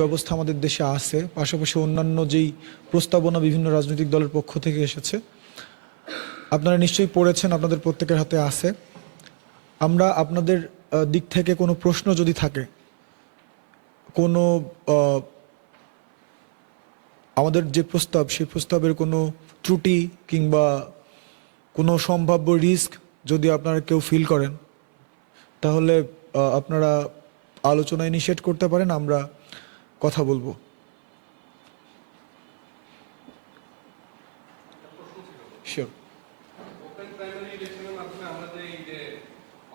ব্যবস্থা আমাদের দেশে আছে, পাশাপাশি অন্যান্য যেই প্রস্তাবনা বিভিন্ন রাজনৈতিক দলের পক্ষ থেকে এসেছে আপনারা নিশ্চয়ই পড়েছেন, আপনাদের প্রত্যেকের হাতে আছে। আমরা আপনাদের দিক থেকে কোনো প্রশ্ন যদি থাকে, কোনো আমাদের যে প্রস্তাব সেই প্রস্তাবের কোনো ত্রুটি কিংবা কোনো সম্ভাব্য রিস্ক যদি আপনারা কেউ ফিল করেন, তাহলে আপনারা আলোচনা ইনিশিয়েট করতে পারেন, আমরা কথা বলবো। শিওর। ওপেন প্রাইমারি ইলেকশনের মাধ্যমে আমরা যে এই যে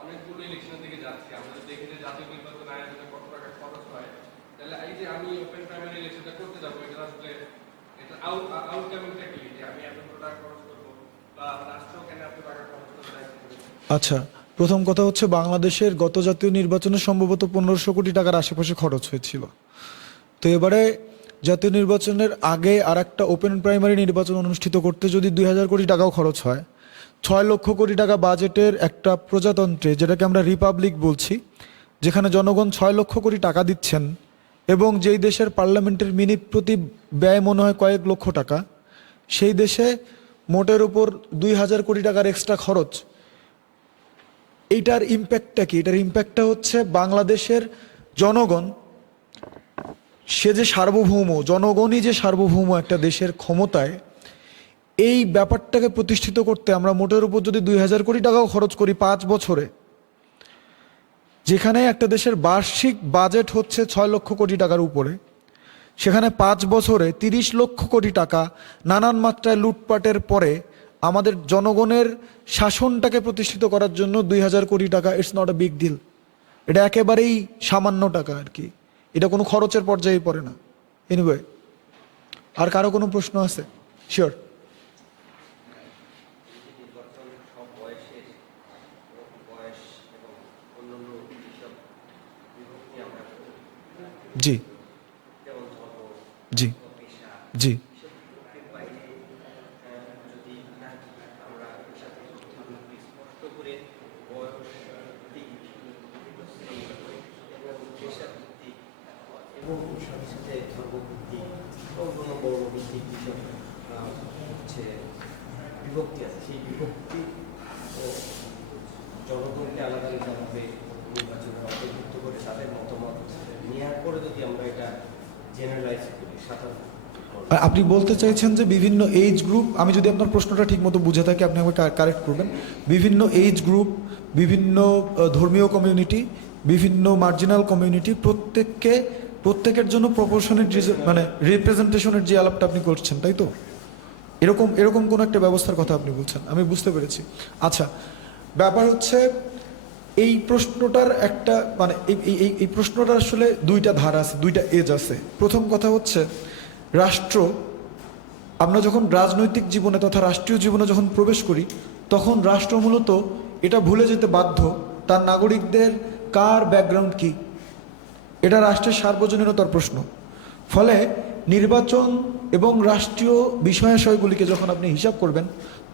অনেকগুলো ইলেকশনের দিকে যাচ্ছি, আমরা যদি দেখি যে জাতীয় নির্বাচন আয়োজনে কত টাকা খরচ হয়, তাহলে এই যে আমি ওপেন প্রাইমারি ইলেকশনটা করতে যাবো, এটা আসলে এটা আউটকামটা কি, যে আমি এত টাকা খরচ করবো বা রাষ্ট্র কেন এত টাকা খরচ করতে চাইছে? আচ্ছা, প্রথম কথা হচ্ছে বাংলাদেশের গত জাতীয় নির্বাচনে সম্ভবত 1500 কোটি টাকার আশেপাশে খরচ হয়েছিল। তো এবারে জাতীয় নির্বাচনের আগে আর একটা ওপেন প্রাইমারি নির্বাচন অনুষ্ঠিত করতে যদি 2000 কোটি টাকাও খরচ হয়, 6 লক্ষ কোটি টাকা বাজেটের একটা প্রজাতন্ত্রে, যেটাকে আমরা রিপাবলিক বলছি, যেখানে জনগণ 6 লক্ষ কোটি টাকা দিচ্ছেন এবং যেই দেশের পার্লামেন্টের মিনিট প্রতি ব্যয় মনে হয় কয়েক লক্ষ টাকা, সেই দেশে মোটের উপর 2000 কোটি টাকার এক্সট্রা খরচ। এইটার ইম্প্যাক্টটা কি? এটার ইম্প্যাক্টটা হচ্ছে বাংলাদেশের জনগণ, সে যে সার্বভৌম, জনগণই যে সার্বভৌম একটা দেশের ক্ষমতায়, এই ব্যাপারটাকে প্রতিষ্ঠিত করতে আমরা মোটের উপর যদি 2000 কোটি টাকাও খরচ করি 5 বছরে, যেখানে একটা দেশের বার্ষিক বাজেট হচ্ছে 6 লক্ষ কোটি টাকার উপরে, সেখানে 5 বছরে 30 লক্ষ কোটি টাকা নানান মাত্রায় লুটপাটের পরে আমাদের জনগণের শাসনটাকে প্রতিষ্ঠিত করার জন্য 2000 কোটি টাকা, it's not a big deal. এটা একেবারেই সামান্য টাকা আর কি, এটা কোনো খরচের পর্যায়ে পড়ে না। এনিওয়ে, আর কারো কোনো প্রশ্ন আছে? শিওর। জি জি জি। এবং সাথে সাথে ধর্মভিত্তিক কোনো বর্ণভিত্তিক যেসব হচ্ছে বিভক্তি আছে, সেই বিভক্তি জনগণকে আলাদা আলাদাভাবে নির্বাচনের অন্তর্ভুক্ত করে তাদের মতামত নেওয়ার পরে যদি আমরা এটা জেনারেলাইজ করি, সাধারণ আপনি বলতে চাইছেন যে বিভিন্ন এজ গ্রুপ, আমি যদি আপনার প্রশ্নটা ঠিক মতো বুঝে থাকি আপনি আমাকে কারেক্ট করবেন, বিভিন্ন এজ গ্রুপ, বিভিন্ন ধর্মীয় কমিউনিটি, বিভিন্ন মার্জিনাল কমিউনিটি, প্রত্যেকের জন্য প্রপোর্শনের মানে রিপ্রেজেন্টেশনের যে আলাপটা আপনি করছেন, তাই তো? এরকম কোনো একটা ব্যবস্থার কথা আপনি বলছেন, আমি বুঝতে পেরেছি। আচ্ছা, ব্যাপার হচ্ছে এই প্রশ্নটার একটা মানে এই প্রশ্নটার আসলে দুইটা ধারা আছে, দুইটা এজ আছে। প্রথম কথা হচ্ছে, রাষ্ট্র, আমরা যখন রাজনৈতিক জীবনে তথা রাষ্ট্রীয় জীবনে যখন প্রবেশ করি, তখন রাষ্ট্র মূলত এটা ভুলে যেতে বাধ্য তার নাগরিকদের কার ব্যাকগ্রাউন্ড কি, এটা রাষ্ট্রের সার্বজনীনতার প্রশ্ন। ফলে নির্বাচন এবং রাষ্ট্রীয় বিষয়াশয়গুলিকে যখন আপনি হিসাব করবেন,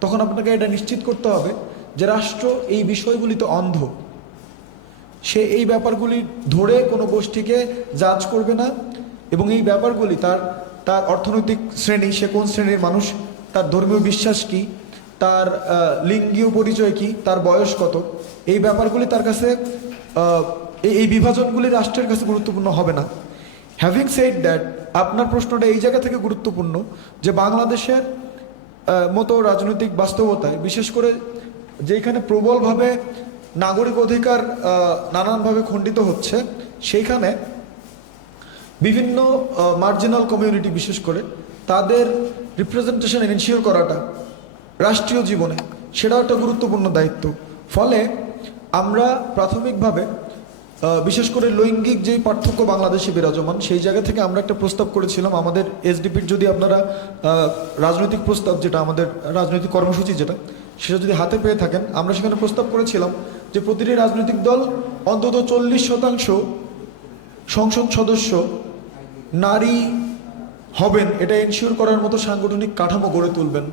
তখন আপনাকে এটা নিশ্চিত করতে হবে যে রাষ্ট্র এই বিষয়গুলিতে অন্ধ, সে এই ব্যাপারগুলি ধরে কোনো গোষ্ঠীকে জাজ করবে না এবং এই ব্যাপারগুলি তার তার অর্থনৈতিক শ্রেণী, সে কোন শ্রেণীর মানুষ, তার ধর্মীয় বিশ্বাস কি, তার লিঙ্গীয় পরিচয় কি, তার বয়স কত, এই ব্যাপারগুলি তার কাছে, এই বিভাজনগুলি রাষ্ট্রের কাছে গুরুত্বপূর্ণ হবে না। হ্যাভিং সেড দ্যাট, আপনার প্রশ্নটা এই জায়গা থেকে গুরুত্বপূর্ণ যে বাংলাদেশের মতো রাজনৈতিক বাস্তবতায়, বিশেষ করে যেখানে প্রবলভাবে নাগরিক অধিকার নানানভাবে খণ্ডিত হচ্ছে, সেইখানে বিভিন্ন মার্জিনাল কমিউনিটি, বিশেষ করে তাদের রিপ্রেজেন্টেশন এনশিওর করাটা রাষ্ট্রীয় জীবনে, সেটাও একটা গুরুত্বপূর্ণ দায়িত্ব। ফলে আমরা প্রাথমিকভাবে বিশেষ করে লৈঙ্গিক যেই পার্থক্য বাংলাদেশে বিরাজমান, সেই জায়গা থেকে আমরা একটা প্রস্তাব করেছিলাম আমাদের এসডিপির, যদি আপনারা রাজনৈতিক প্রস্তাব, যেটা আমাদের রাজনৈতিক কর্মসূচি যেটা, সেটা যদি হাতে পেয়ে থাকেন, আমরা সেখানে প্রস্তাব করেছিলাম যে প্রতিটি রাজনৈতিক দল অন্তত 40% সংসদ সদস্য নারী হবেন, এটা এনশিওর করার মতো সাংগঠনিক কাঠামো গড়ে তুলবেন।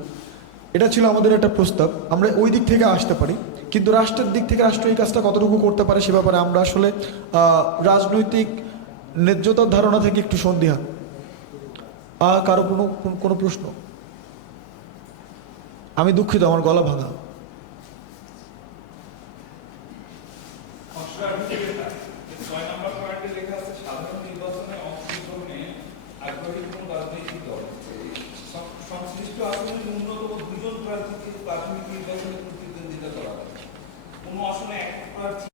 এটা ছিল আমাদের একটা প্রস্তাব, আমরা ওই দিক থেকে আসতে পারি। কিন্তু রাষ্ট্রের দিক থেকে রাষ্ট্র এই কাজটা কতটুকু করতে পারে সে ব্যাপারে আমরা আসলে রাজনৈতিক ন্যায্যতার ধারণা থেকে একটু সন্দিহান। কারো কোনো প্রশ্ন? আমি দুঃখিত, আমার গলা ভাঙা। ছয় নম্বর পয়েন্টে লেখা আছে সাধারণ নির্বাচনে অংশগ্রহণে আগ্রহী কোন রাজনৈতিক দল সংশ্লিষ্ট আসনে ন্যূনতম 2 জন প্রার্থীকে প্রাথমিক নির্বাচনে প্রতিদ্বন্দ্বিতা করা হয়। কোন আসনে এক প্রার্থী